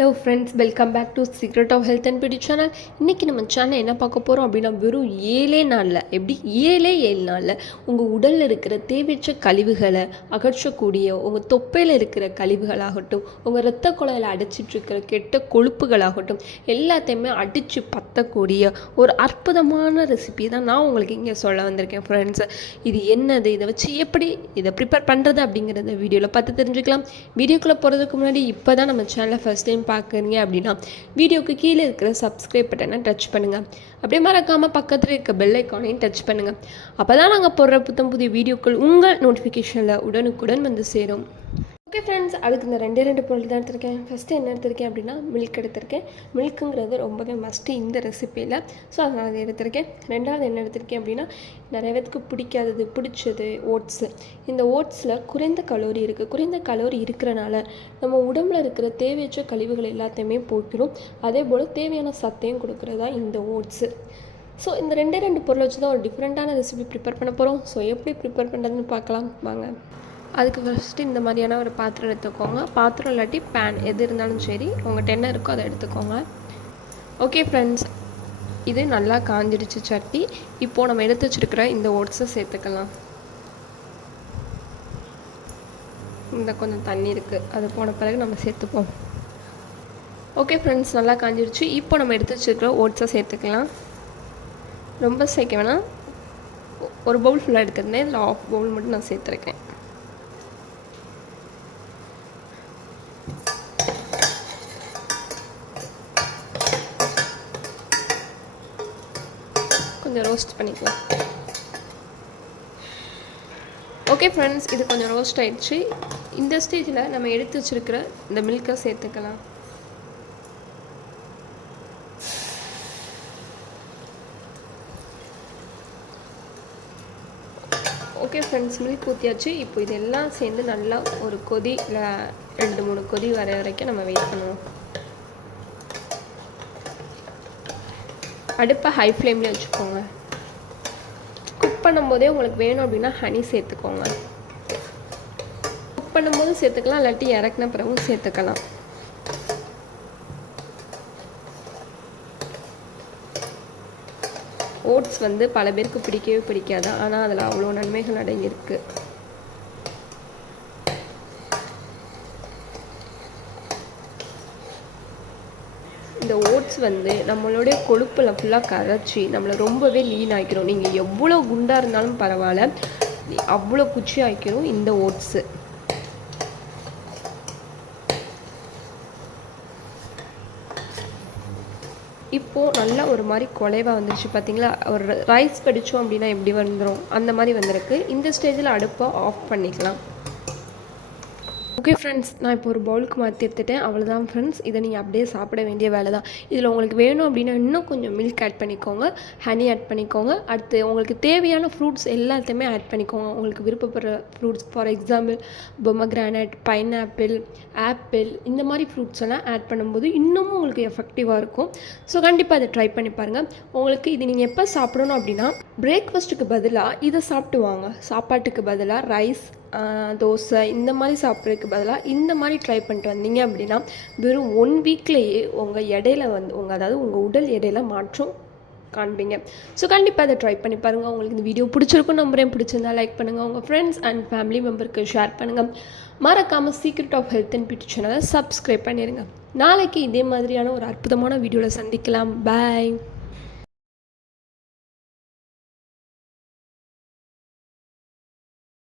Hello friends welcome back to secret of health and beauty channel இன்றைக்கி நம்ம channel என்ன பார்க்க போகிறோம் அப்படின்னா வெறும் ஏழே நாளில். எப்படி? ஏழே ஏழு நாளில். உங்கள் உடலில் இருக்கிற தேவையற்ற கழிவுகளை அகற்றக்கூடிய உங்கள் தொப்பையில் இருக்கிற கழிவுகளாகட்டும் உங்கள் இரத்த குழாயில் அடைச்சிட்டு கெட்ட கொழுப்புகளாகட்டும் எல்லாத்தையுமே அடித்து பற்றக்கூடிய ஒரு அற்புதமான ரெசிபி தான் நான் உங்களுக்கு இங்கே சொல்ல வந்திருக்கேன் ஃப்ரெண்ட்ஸ் இது என்னது? இதை வச்சு எப்படி இதை ப்ரிப்பேர் பண்ணுறது அப்படிங்கிறத வீடியோவில் பார்த்து தெரிஞ்சுக்கலாம். வீடியோக்குள்ளே போகிறதுக்கு முன்னாடி இப்போ தான் நம்ம சேனலை ஃபஸ்ட் டைம் பார்க்குறீங்க அப்படின்னா வீடியோக்கு கீழே இருக்கிற சப்ஸ்கிரைப் பட்டனை டச் பண்ணுங்கள் அப்படியே மறக்காமல் பக்கத்தில் இருக்க பெல் ஐக்கானையும் டச் பண்ணுங்கள் அப்போ தான் நாங்கள் போடுற புத்தம் புதிய வீடியோக்கள் உங்கள் நோட்டிஃபிகேஷனில் உடனுக்குடன் வந்து சேரும். ஓகே ஃப்ரெண்ட்ஸ் அதுக்கு இந்த ரெண்டே ரெண்டு பொருள் தான் எடுத்திருக்கேன். ஃபஸ்ட்டு என்ன எடுத்திருக்கேன் அப்படின்னா மில்க் எடுத்திருக்கேன். மில்க்குங்கிறது ரொம்பவே மஸ்ட்டு இந்த ரெசிப்பியில் ஸோ அதனால் அதை எடுத்திருக்கேன். ரெண்டாவது என்ன எடுத்திருக்கேன் அப்படின்னா நிறைய பேத்துக்கு பிடிக்காதது பிடிச்சது ஓட்ஸு இந்த ஓட்ஸில் குறைந்த கலோரி இருக்குது குறைந்த கலோரி இருக்கிறனால நம்ம உடம்புல இருக்கிற தேவையற்ற கழிவுகள் எல்லாத்தையுமே போக்கிடும் அதே போல் தேவையான சத்தையும் கொடுக்குறதா இந்த ஓட்ஸு ஸோ இந்த ரெண்டே ரெண்டு பொருளை வச்சு தான் ஒரு டிஃப்ரெண்ட்டான ரெசிபி ப்ரிப்பேர் பண்ண போகிறோம் ஸோ எப்படி ப்ரிப்பேர் பண்ணுறதுன்னு பார்க்கலாம். வாங்க. அதுக்கு ஃபஸ்ட்டு இந்த மாதிரியான ஒரு பாத்திரம் எடுத்துக்கோங்க. பாத்திரம் இல்லாட்டி பேன் எது இருந்தாலும் சரி உங்கள்கிட்ட என்ன இருக்கோ அதை எடுத்துக்கோங்க. ஓகே ஃப்ரெண்ட்ஸ் இது நல்லா காஞ்சிடுச்சு சட்டி. இப்போது நம்ம எடுத்து வச்சுருக்கிற இந்த ஓட்ஸை சேர்த்துக்கலாம். இந்த கொஞ்சம் தண்ணி இருக்குது அது போன பிறகு நம்ம சேர்த்துப்போம். ஓகே ஃப்ரெண்ட்ஸ் நல்லா காஞ்சிடுச்சு. இப்போ நம்ம எடுத்து வச்சுருக்கிற ஓட்ஸை சேர்த்துக்கலாம். ரொம்ப சேர்க்க வேணாம். ஒரு பவுல் ஃபுல்லாக எடுத்துருந்தேன். இதில் ஆஃப் பவுல் மட்டும் நான் சேர்த்துருக்கேன். கொஞ்சம் ரோஸ்ட் பண்ணிக்கலாம். ஓகே ஃப்ரெண்ட்ஸ் இது கொஞ்சம் ரோஸ்ட் ஆயிடுச்சு. இந்த ஸ்டேஜில் நம்ம எடுத்து வச்சுருக்கிற இந்த மில்கை சேர்த்துக்கலாம். ஓகே ஃப்ரெண்ட்ஸ் மில்க் ஊற்றியாச்சு இப்போ இதெல்லாம் சேர்ந்து நல்லா ஒரு கொதி இல்லை ரெண்டு மூணு கொதி வர வரைக்கும் நம்ம வெயிட் பண்ணுவோம். அடுப்பை ஹை ஃப்ளேம்லேயே வச்சுக்கோங்க. குக் பண்ணும்போதே உங்களுக்கு வேணும் அப்படின்னா ஹனி சேர்த்துக்கோங்க. குக் பண்ணும்போது சேர்த்துக்கலாம் இல்லாட்டி இறக்குன பிறகும் சேர்த்துக்கலாம். ஓட்ஸ் வந்து பல பேருக்கு பிடிக்கவே பிடிக்காது ஆனால் அதில் அவ்வளோ நன்மைகள் அடங்கியிருக்கு. இந்த ஓட்ஸ் வந்து நம்மளுடைய கொழுப்பில் ஃபுல்லாக கரைச்சி நம்மளை ரொம்பவே லீன் ஆக்கிரும். நீங்கள் எவ்வளோ குண்டாக இருந்தாலும் பரவாயில்ல. அவ்வளோ குச்சி ஆக்கிரும் இந்த ஓட்ஸு. இப்போது நல்லா ஒரு மாதிரி குலைவாக வந்துருச்சு பார்த்தீங்களா ஒரு ரைஸ் கடிச்சோம் அப்படின்னா எப்படி வந்துடும் அந்த மாதிரி வந்திருக்கு. இந்த ஸ்டேஜில் அடுப்பை ஆஃப் பண்ணிக்கலாம். ஓகே ஃப்ரெண்ட்ஸ் நான் இப்போ ஒரு பவுலுக்கு மாற்றி எடுத்துட்டேன். அவ்வளோதான் ஃப்ரெண்ட்ஸ் இதை நீங்கள் அப்படியே சாப்பிட வேண்டிய வேலை தான் இதில் உங்களுக்கு வேணும் அப்படின்னா இன்னும் கொஞ்சம் மில்க் ஆட் பண்ணிக்கோங்க. ஹனி ஆட் பண்ணிக்கோங்க. அடுத்து உங்களுக்கு தேவையான ஃப்ரூட்ஸ் எல்லாத்தையுமே ஆட் பண்ணிக்கோங்க. உங்களுக்கு விருப்பப்படுற fruits for example pomegranate pineapple apple இந்த மாதிரி ஃப்ரூட்ஸ் எல்லாம் ஆட் பண்ணும்போது இன்னமும் உங்களுக்கு எஃபெக்டிவாக இருக்கும். ஸோ கண்டிப்பாக அதை ட்ரை பண்ணி பாருங்கள் உங்களுக்கு இது நீங்கள் எப்போ சாப்பிடணும் அப்படின்னா பிரேக்ஃபாஸ்ட்டுக்கு பதிலாக இதை சாப்பிட்டு வாங்க. சாப்பாட்டுக்கு பதிலாக ரைஸ் தோசை இந்த மாதிரி சாப்பிட்றதுக்கு பதிலாக இந்த மாதிரி ட்ரை பண்ணிட்டு வந்தீங்க அப்படின்னா வெறும் ஒன் வீக்லேயே உங்கள் இடையில வந்து உங்கள் அதாவது உங்கள் உடல் எடையில மாற்றம் காண்பீங்க. ஸோ கண்டிப்பாக அதை ட்ரை பண்ணி பாருங்கள் உங்களுக்கு இந்த வீடியோ பிடிச்சிருக்கும் நம்புறேன். பிடிச்சிருந்தா லைக் பண்ணுங்கள் உங்கள் ஃப்ரெண்ட்ஸ் அண்ட் ஃபேமிலி மெம்பருக்கு ஷேர் பண்ணுங்கள் மறக்காமல் secret of health and beauty சேனலை சப்ஸ்கிரைப் பண்ணிடுங்க நாளைக்கு இதே மாதிரியான ஒரு அற்புதமான வீடியோவில் சந்திக்கலாம். பாய்